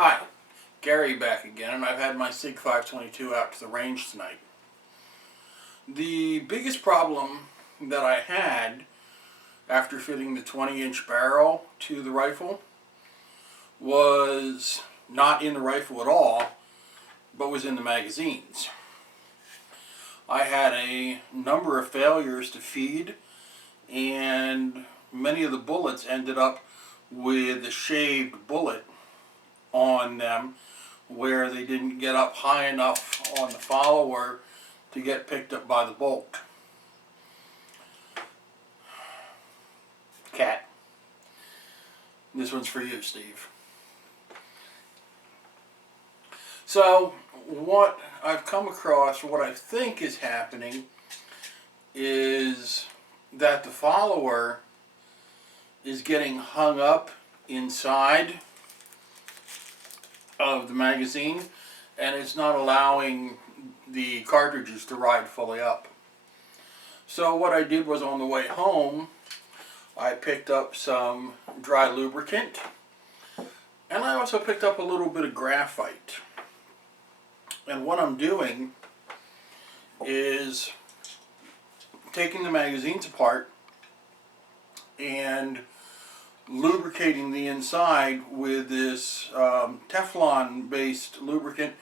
Hi, Gary back again, and I've had my SIG 522 out to the range tonight. The biggest problem that I had after fitting the 20-inch barrel to the rifle was not in the rifle at all, but was in the magazines. I had a number of failures to feed, and many of the bullets ended up with a shaved bullet on them where they didn't get up high enough on the follower to get picked up by the bolt. Cat. This one's for you, Steve. So what I've come across, what I think is happening, is that the follower is getting hung up inside of the magazine, and it's not allowing the cartridges to ride fully up. So what I did was, on the way home, I picked up some dry lubricant, and I also picked up a little bit of graphite. And what I'm doing is taking the magazines apart and lubricating the inside with this Teflon based lubricant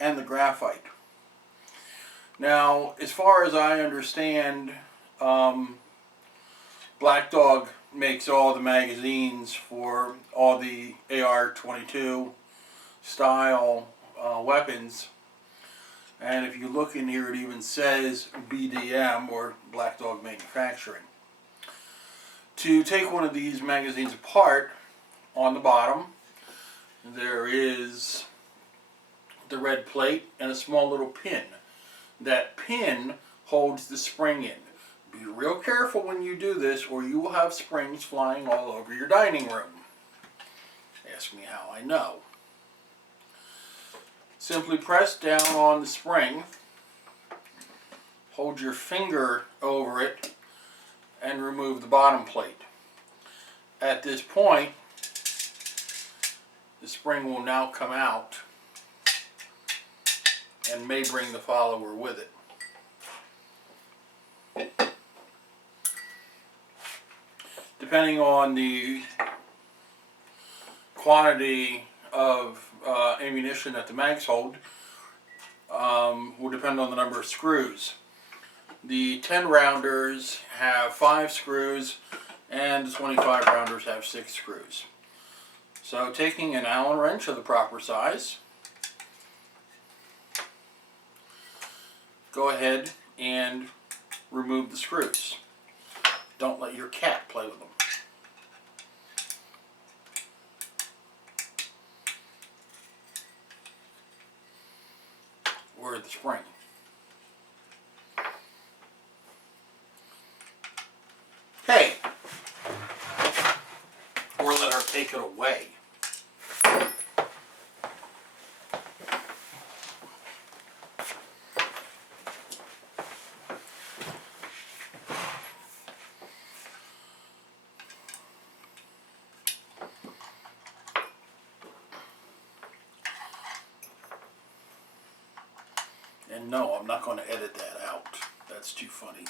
and the graphite. Now, as far as I understand, Black Dog makes all the magazines for all the AR-22 style weapons, and if you look in here, it even says BDM, or Black Dog Manufacturing. To take one of these magazines apart, on the bottom there is the red plate and a small little pin. That pin holds the spring in. Be real careful when you do this, or you will have springs flying all over your dining room. Ask me how I know. Simply press down on the spring, hold your finger over it, and remove the bottom plate. At this point, the spring will now come out and may bring the follower with it. Depending on the quantity of ammunition that the mags hold, will depend on the number of screws. The 10 rounders have 5 screws, and the 25 rounders have 6 screws. So taking an Allen wrench of the proper size, go ahead and remove the screws. Don't let your cat play with them. Where's the spring? Hey! Or let her take it away. And no, I'm not going to edit that out. That's too funny.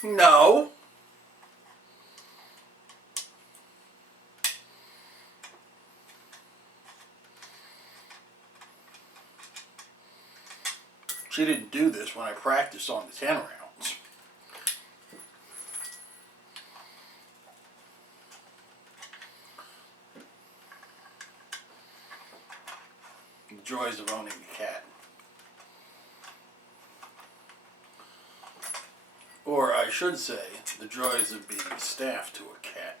No. She didn't do this when I practiced on the 10 rounds. The joys of owning a cat. Or I should say, the joys of being staff to a cat.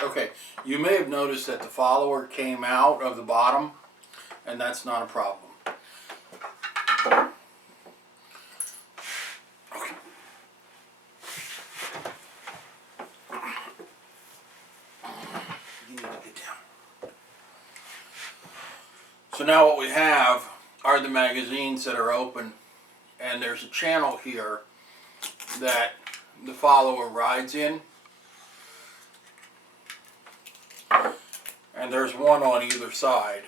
Okay, you may have noticed that the follower came out of the bottom and that's not a problem. Okay. You need to get down. So now what we have are the magazines that are open, and there's a channel here that the follower rides in, and there's one on either side.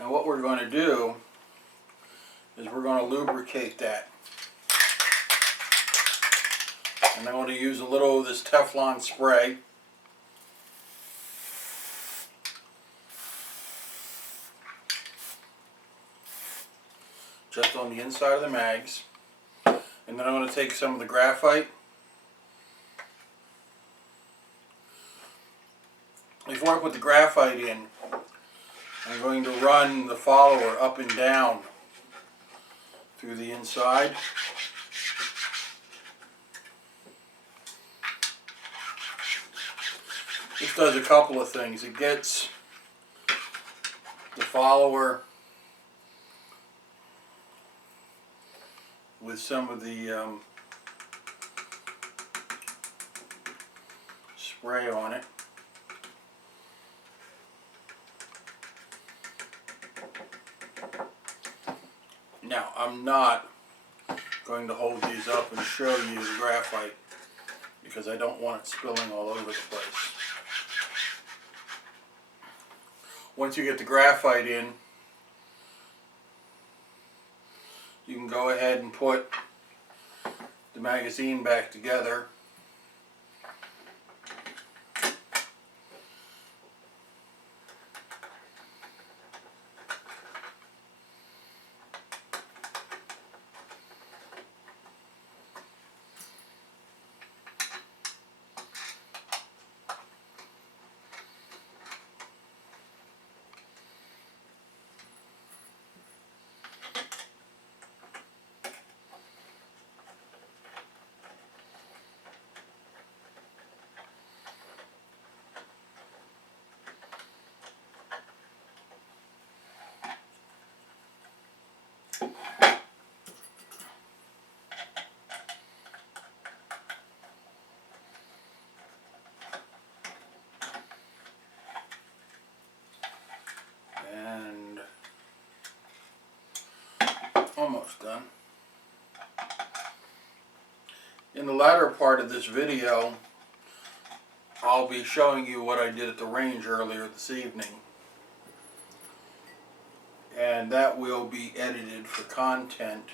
And what we're going to do is we're going to lubricate that. And I'm going to use a little of this Teflon spray. Just on the inside of the mags. And then I'm going to take some of the graphite. Before I put the graphite in, I'm going to run the follower up and down through the inside. This does a couple of things. It gets the follower with some of the spray on it. Now, I'm not going to hold these up and show you the graphite because I don't want it spilling all over the place. Once you get the graphite in, you can go ahead and put the magazine back together. And almost done. In the latter part of this video, I'll be showing you what I did at the range earlier this evening. And that will be edited for content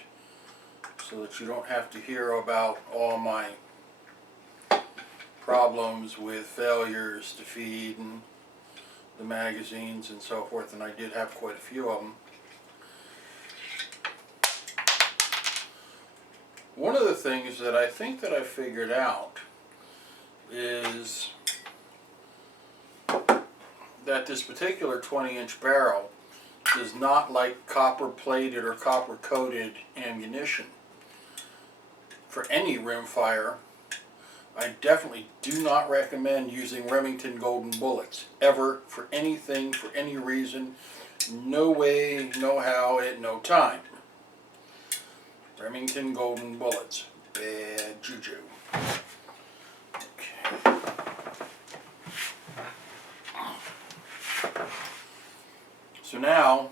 so that you don't have to hear about all my problems with failures to feed and the magazines and so forth, and I did have quite a few of them. One of the things that I think that I figured out is that this particular 20-inch barrel does not like copper-plated or copper-coated ammunition. For any rimfire, I definitely do not recommend using Remington Golden bullets, ever, for anything, for any reason. No way, no how, at no time. Remington Golden bullets. Bad juju. Okay. So now,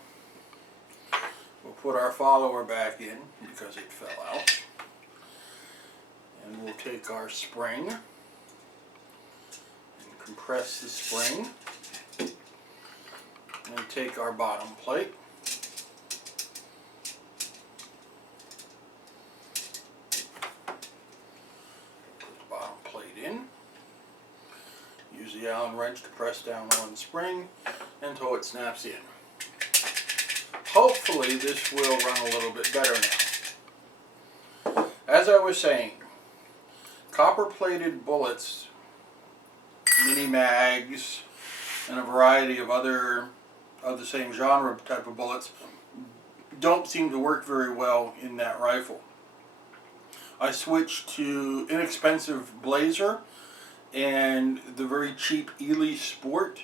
we'll put our follower back in because it fell out. And we'll take our spring and compress the spring. And take our bottom plate. Put the bottom plate in. Use the Allen wrench to press down on the spring until it snaps in. Hopefully this will run a little bit better now. As I was saying, copper-plated bullets, mini mags, and a variety of other of the same genre type of bullets don't seem to work very well in that rifle. I switched to inexpensive Blazer and the very cheap Ely Sport,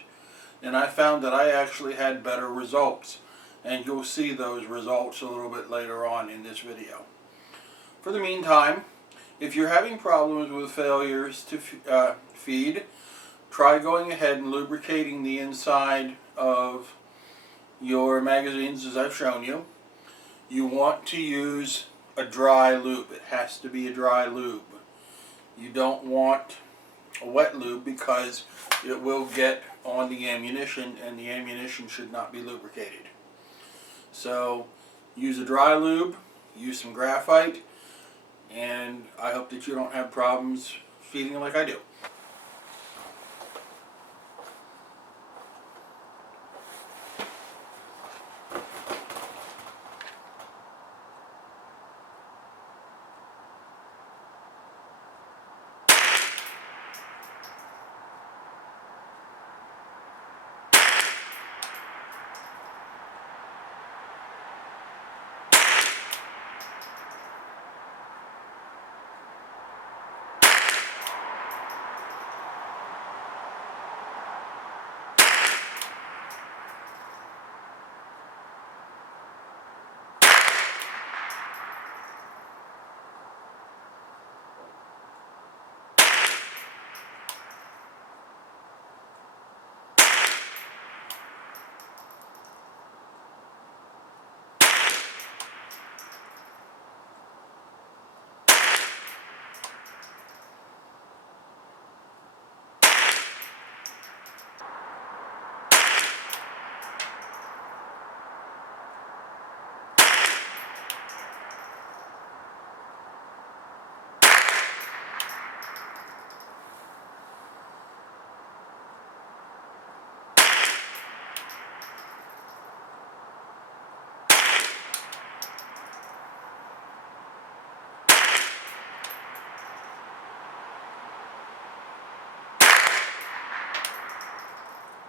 and I found that I actually had better results, and you'll see those results a little bit later on in this video. For the meantime, if you're having problems with failures to feed, try going ahead and lubricating the inside of your magazines as I've shown you. You want to use a dry lube. It has to be a dry lube. You don't want a wet lube because it will get on the ammunition, and the ammunition should not be lubricated. So use a dry lube, use some graphite, and I hope that you don't have problems feeding like I do.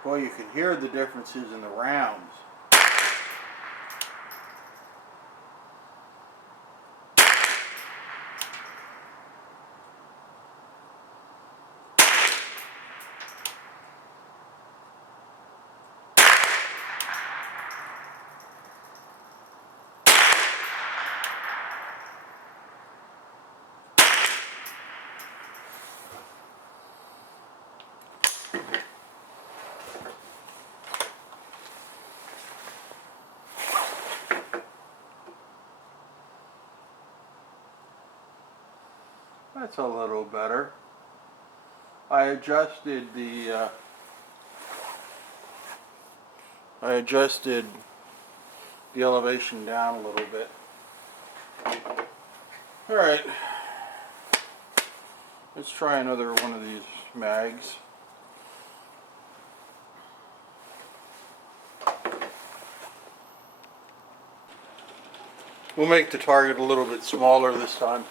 Well, you can hear the differences in the rounds. That's a little better. I adjusted the elevation down a little bit. All right, let's try another one of these mags. We'll make the target a little bit smaller this time.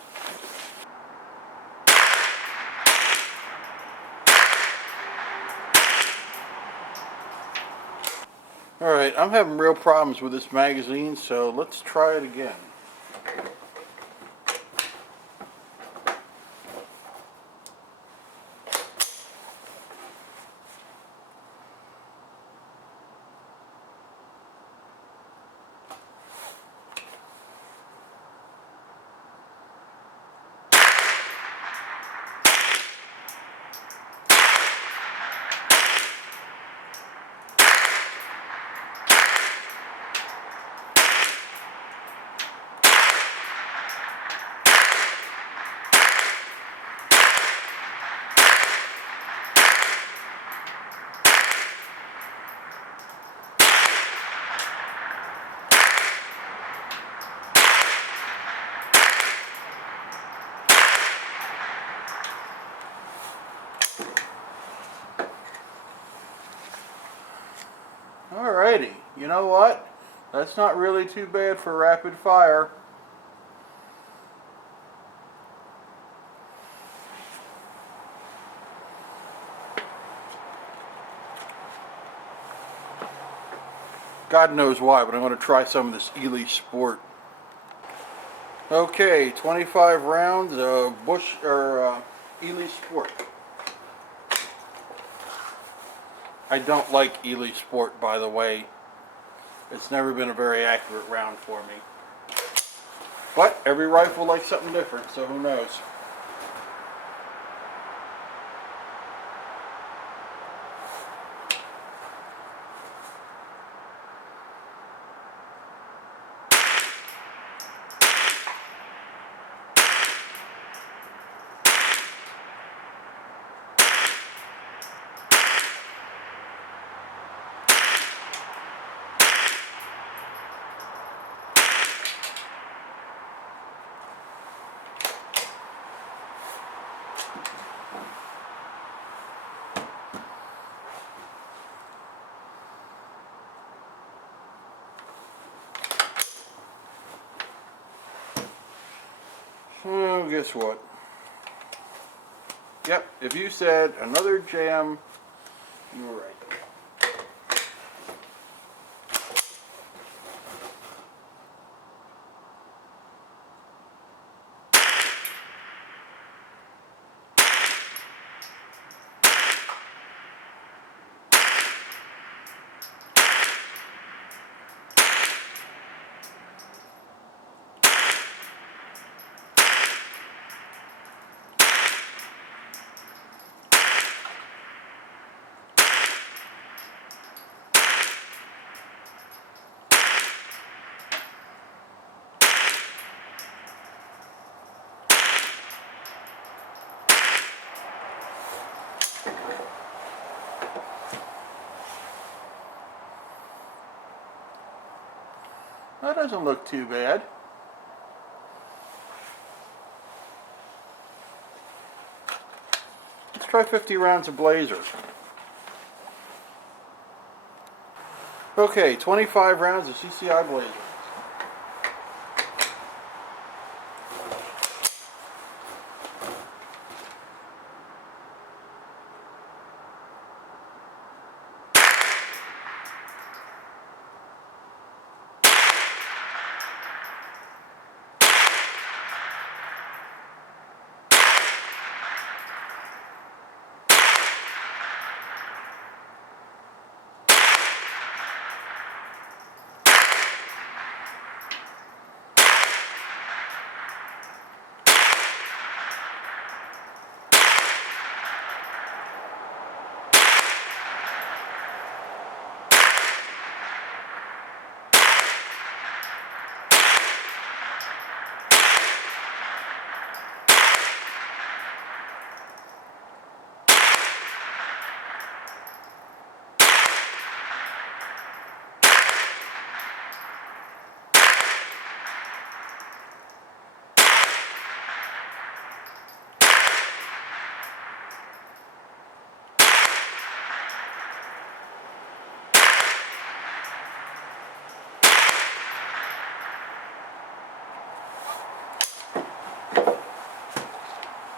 Alright, I'm having real problems with this magazine, so let's try it again. Alrighty, you know what? That's not really too bad for rapid fire. God knows why, but I'm going to try some of this Ely Sport. Okay, 25 rounds of Ely Sport. I don't like Ely Sport, by the way. It's never been a very accurate round for me. But every rifle likes something different, so who knows. Oh, guess what? Yep, if you said another jam, you were right. That doesn't look too bad. Let's try 50 rounds of Blazer. Okay, 25 rounds of CCI Blazer.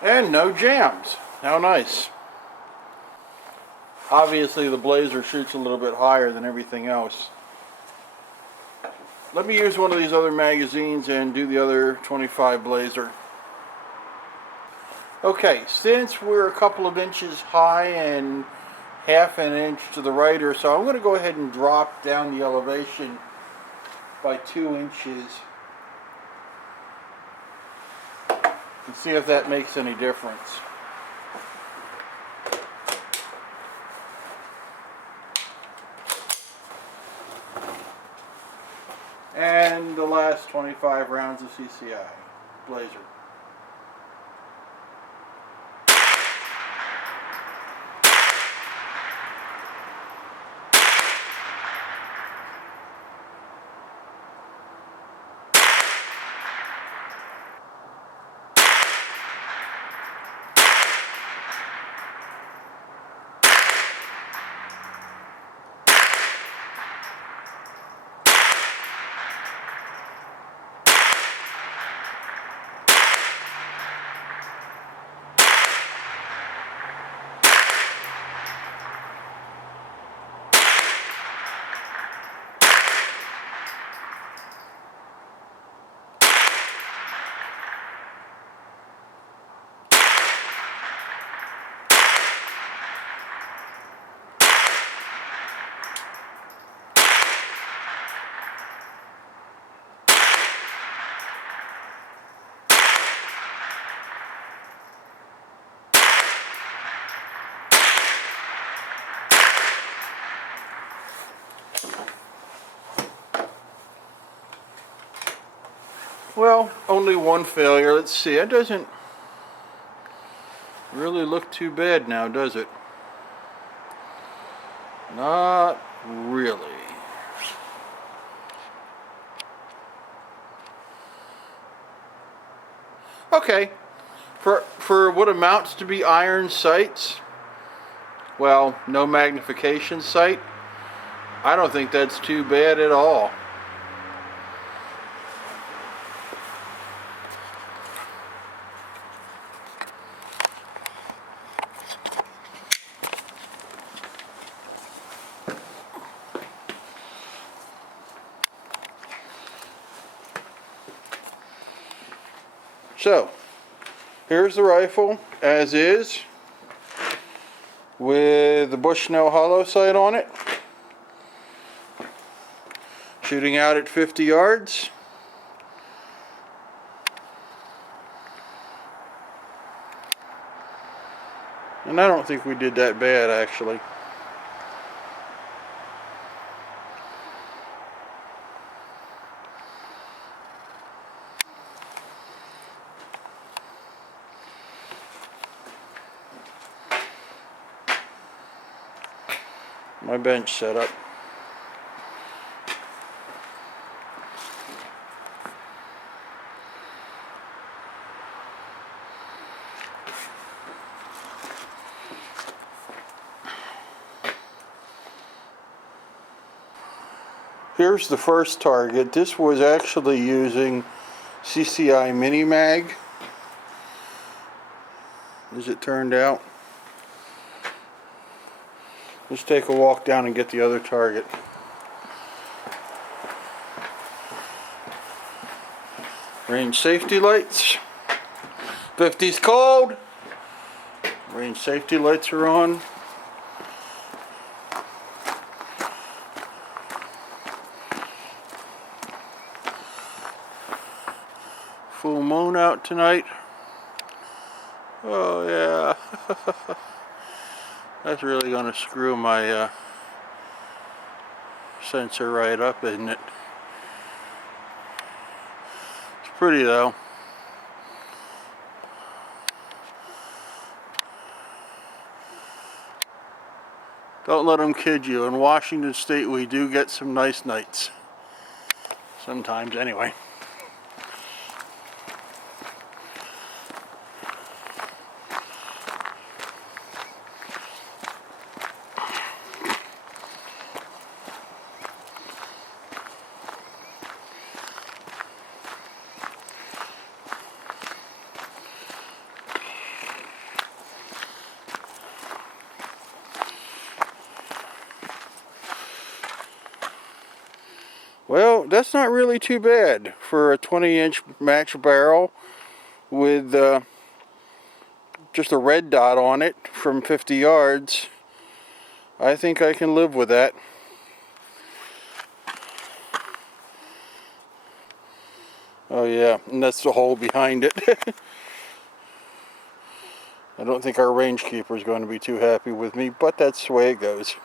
And no jams. How nice. Obviously the Blazer shoots a little bit higher than everything else. Let me use one of these other magazines and do the other 25 Blazer. Okay, since we're a couple of inches high and half an inch to the right or so, I'm going to go ahead and drop down the elevation by 2 inches and see if that makes any difference. And the last 25 rounds of CCI Blazer. Well, only one failure. Let's see. It doesn't really look too bad now, does it? Not really. Okay. For what amounts to be iron sights, well, no magnification sight, I don't think that's too bad at all. So, here's the rifle as is, with the Bushnell HoloSight on it, shooting out at 50 yards. And I don't think we did that bad, actually. My bench setup. Here's the first target. This was actually using CCI Mini Mag, as it turned out. Let's take a walk down and get the other target. Range safety lights. 50's cold. Range safety lights are on. Full moon out tonight. Oh yeah. That's really gonna screw my sensor right up, isn't it? It's pretty though. Don't let them kid you. In Washington State, we do get some nice nights. Sometimes, anyway. Well, that's not really too bad for a 20-inch match barrel with just a red dot on it from 50 yards. I think I can live with that. Oh yeah, and that's the hole behind it. I don't think our range keeper is going to be too happy with me, but that's the way it goes.